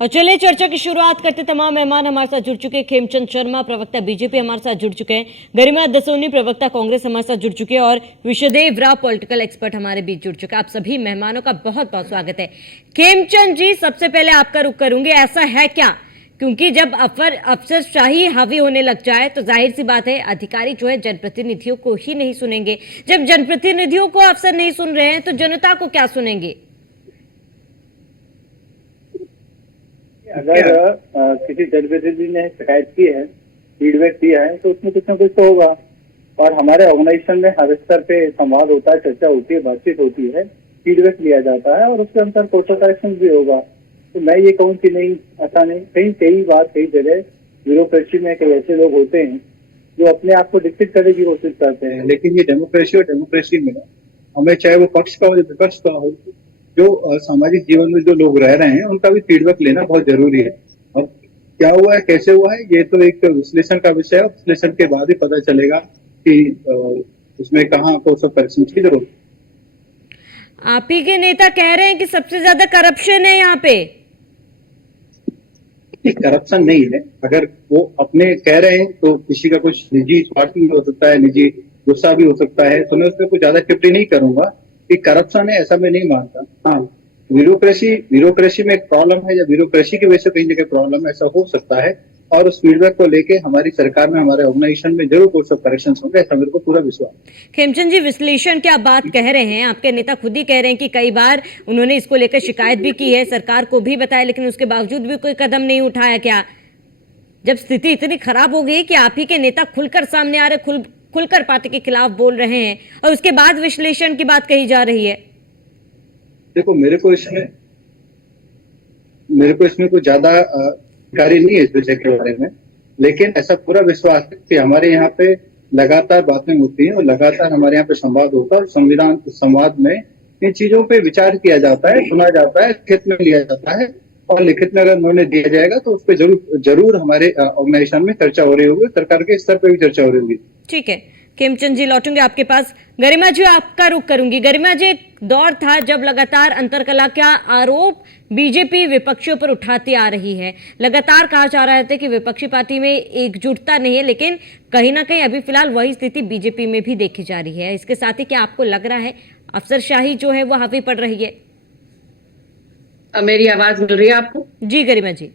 और चलिए चर्चा की शुरुआत करते। तमाम मेहमान हमारे साथ जुड़ चुके हैं। खेमचंद शर्मा प्रवक्ता बीजेपी हमारे साथ जुड़ चुके हैं, गरिमा दसोनी प्रवक्ता कांग्रेस हमारे साथ जुड़ चुके हैं और विश्वदेव राव पॉलिटिकल एक्सपर्ट हमारे बीच जुड़ चुके हैं। आप सभी मेहमानों का बहुत बहुत स्वागत है। खेमचंद जी, सबसे पहले आपका रुख करूंगी, ऐसा है क्या? क्योंकि जब अफसरशाही हावी होने लग जाए तो जाहिर सी बात है अधिकारी जो है जनप्रतिनिधियों को ही नहीं सुनेंगे। जब जनप्रतिनिधियों को अफसर नहीं सुन रहे हैं तो जनता को क्या सुनेंगे? अगर किसी जनप्रतिनिधि ने शिकायत की है, फीडबैक दिया है, तो उसमें कुछ ना कुछ तो होगा। और हमारे ऑर्गेनाइजेशन में हर स्तर पे संवाद होता है, चर्चा होती है, बातचीत होती है, फीडबैक लिया जाता है और उसके अनुसार कोर्स ऑफ करेक्शन भी होगा। तो मैं ये कहूँ कि नहीं, ऐसा नहीं। कई बार कई जगह ब्यूरोक्रेसी में कई ऐसे लोग होते हैं जो अपने आप को डिक्टेट करने की कोशिश करते हैं। लेकिन ये डेमोक्रेसी और डेमोक्रेसी में हमें, चाहे वो पक्ष का हो या विपक्ष का हो, जो सामाजिक जीवन में जो लोग रह रहे हैं उनका भी फीडबैक लेना बहुत जरूरी है। और क्या हुआ है, कैसे हुआ है, ये तो एक विश्लेषण का विषय है। विश्लेषण के बाद ही पता चलेगा कि उसमें कहाँ कोर्स ऑफ करेक्शन की जरूरत। आप ही के नेता कह रहे हैं कि सबसे ज्यादा करप्शन है यहाँ पे। करप्शन नहीं है, अगर वो अपने कह रहे हैं तो किसी का कुछ निजी स्वार्थ भी हो सकता है, निजी गुस्सा भी हो सकता है, तो मैं उस पर कुछ ज्यादा टिप्पणी नहीं करूंगा कि करप्शन है, ऐसा मैं नहीं मानता। हाँ, ब्यूरोक्रेसी में एक प्रॉब्लम है या ब्यूरोक्रेसी की वजह से कहीं जगह प्रॉब्लम ऐसा हो सकता है। और उस फीडबैक को लेके हमारी सरकार में, हमारे ऑर्गेनाइजेशन में जरूर कोर्स ऑफ करेक्शन होंगे, ऐसा मेरे को पूरा विश्वास है। खेमचंद जी, विश्लेषण की आप बात कह रहे हैं, आपके नेता खुद ही कह रहे हैं कि कई बार उन्होंने इसको लेकर शिकायत भी की है, सरकार को भी बताया, लेकिन उसके बावजूद भी कोई कदम नहीं उठाया। क्या जब स्थिति इतनी खराब हो गई कि आप ही के नेता खुलकर सामने आ रहे, खुलकर पार्टी के खिलाफ बोल रहे हैं और उसके बाद विश्लेषण की बात कही जा रही है? देखो, मेरे को इसमें कुछ ज्यादा जानकारी नहीं है इस विषय के बारे में, लेकिन ऐसा पूरा विश्वास है कि हमारे यहाँ पे लगातार बातें होती हैं और लगातार हमारे यहाँ पे संवाद होता है। और संवाद में इन चीजों पे विचार किया जाता है, सुना जाता है, लिखित में लिया जाता है। और लिखित में अगर उन्होंने दिया जाएगा तो उस पर जरूर हमारे ऑर्गेनाइजेशन में चर्चा हो रही होगी, सरकार के स्तर पर भी चर्चा हो रही होगी। ठीक है, खेमचंद जी लौटूंगे आपके पास। गरिमा जी, आपका रुख करूंगी। गरिमा जी, एक दौर था जब लगातार अंतरकलह का आरोप बीजेपी विपक्षियों पर उठाती आ रही है। लगातार कहा जा रहा है कि विपक्षी पार्टी में एकजुटता नहीं है, लेकिन कहीं ना कहीं अभी फिलहाल वही स्थिति बीजेपी में भी देखी जा रही है। इसके साथ ही क्या आपको लग रहा है अफसरशाही जो है वो हावी पड़ रही है? मेरी आवाज मिल रही है आपको? जी गरिमा जी।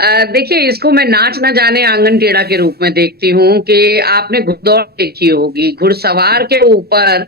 देखिए, इसको मैं नाच न जाने आंगन टेढ़ा के रूप में देखती हूँ कि आपने घुड़दौड़ देखी होगी। घुड़सवार के ऊपर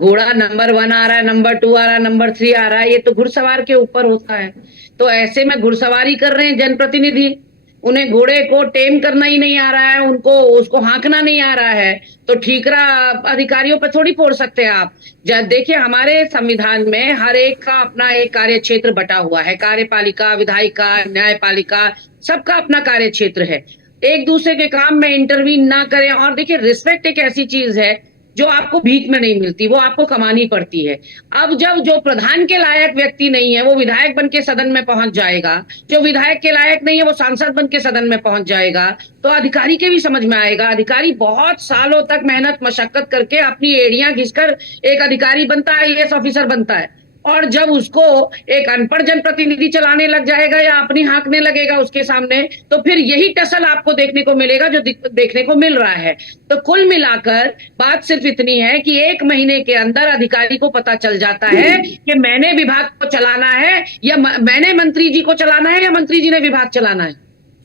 घोड़ा नंबर 1 आ रहा है, नंबर 2 आ रहा है, नंबर 3 आ रहा है, ये तो घुड़सवार के ऊपर होता है। तो ऐसे में घुड़सवारी कर रहे हैं जनप्रतिनिधि, उन्हें घोड़े को टेम करना ही नहीं आ रहा है, उनको उसको हाँकना नहीं आ रहा है, तो ठीकरा अधिकारियों पर थोड़ी फोड़ सकते हैं आप। जब देखिए, हमारे संविधान में हर एक का अपना एक कार्य क्षेत्र बटा हुआ है। कार्यपालिका, विधायिका, न्यायपालिका, सबका अपना कार्य क्षेत्र है। एक दूसरे के काम में इंटरवीन ना करें। और देखिए, रिस्पेक्ट एक ऐसी चीज है जो आपको भीख में नहीं मिलती, वो आपको कमानी पड़ती है। अब जब जो प्रधान के लायक व्यक्ति नहीं है वो विधायक बन के सदन में पहुंच जाएगा, जो विधायक के लायक नहीं है वो सांसद बन के सदन में पहुंच जाएगा, तो अधिकारी के भी समझ में आएगा। अधिकारी बहुत सालों तक मेहनत मशक्कत करके अपनी एड़ियां घिसकर एक अधिकारी बनता है, आईएएस ऑफिसर बनता है। और जब उसको एक अनपढ़ जनप्रतिनिधि चलाने लग जाएगा या अपनी हाँकने लगेगा उसके सामने, तो फिर यही टसल आपको देखने को मिलेगा जो देखने को मिल रहा है। तो कुल मिलाकर बात सिर्फ इतनी है कि 1 महीने के अंदर अधिकारी को पता चल जाता है कि मैंने विभाग को चलाना है या मैंने मंत्री जी को चलाना है या मंत्री जी ने विभाग चलाना है।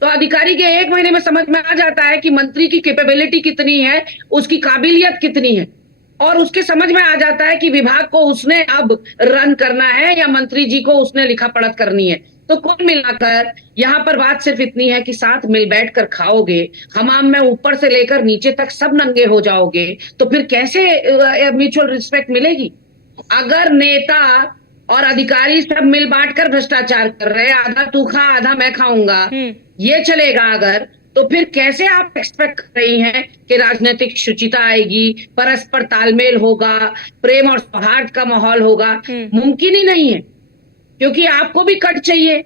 तो अधिकारी के 1 महीने में समझ में आ जाता है कि मंत्री की कैपेबिलिटी कितनी है, उसकी काबिलियत कितनी है, और उसके समझ में आ जाता है कि विभाग को उसने अब रन करना है या मंत्री जी को उसने लिखा पढ़त करनी है। तो कुल मिलाकर यहाँ पर बात सिर्फ इतनी है कि साथ मिल बैठ कर खाओगे, हमाम में ऊपर से लेकर नीचे तक सब नंगे हो जाओगे, तो फिर कैसे म्यूचुअल रिस्पेक्ट मिलेगी? अगर नेता और अधिकारी सब मिल बांट कर भ्रष्टाचार कर रहे हैं, आधा तू खा आधा मैं खाऊंगा, ये चलेगा अगर, तो फिर कैसे आप एक्सपेक्ट कर रही हैं कि राजनीतिक शुचिता आएगी, परस्पर तालमेल होगा, प्रेम और सौहार्द का माहौल होगा? मुमकिन ही नहीं है, क्योंकि आपको भी कट चाहिए,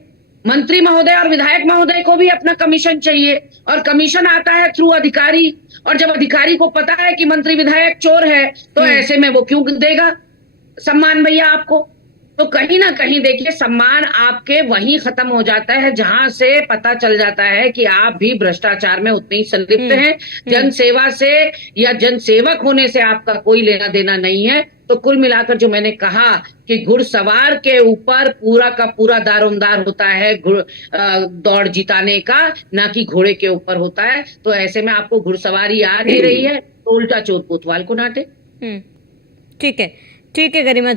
मंत्री महोदय और विधायक महोदय को भी अपना कमीशन चाहिए, और कमीशन आता है थ्रू अधिकारी। और जब अधिकारी को पता है कि मंत्री विधायक चोर है, तो ऐसे में वो क्यों देगा सम्मान भैया आपको? तो कहीं ना कहीं देखिए सम्मान आपके वहीं खत्म हो जाता है जहां से पता चल जाता है कि आप भी भ्रष्टाचार में उतने ही संलिप्त हैं। जनसेवा से या जनसेवक होने से आपका कोई लेना देना नहीं है। तो कुल मिलाकर जो मैंने कहा कि घुड़सवार के ऊपर पूरा का पूरा दारोमदार होता है दौड़ जिताने का, ना कि घोड़े के ऊपर होता है। तो ऐसे में आपको घुड़सवारी आ नहीं रही है तो उल्टा चोर कोतवाल को डांटे। ठीक है, ठीक है गरिमा जी।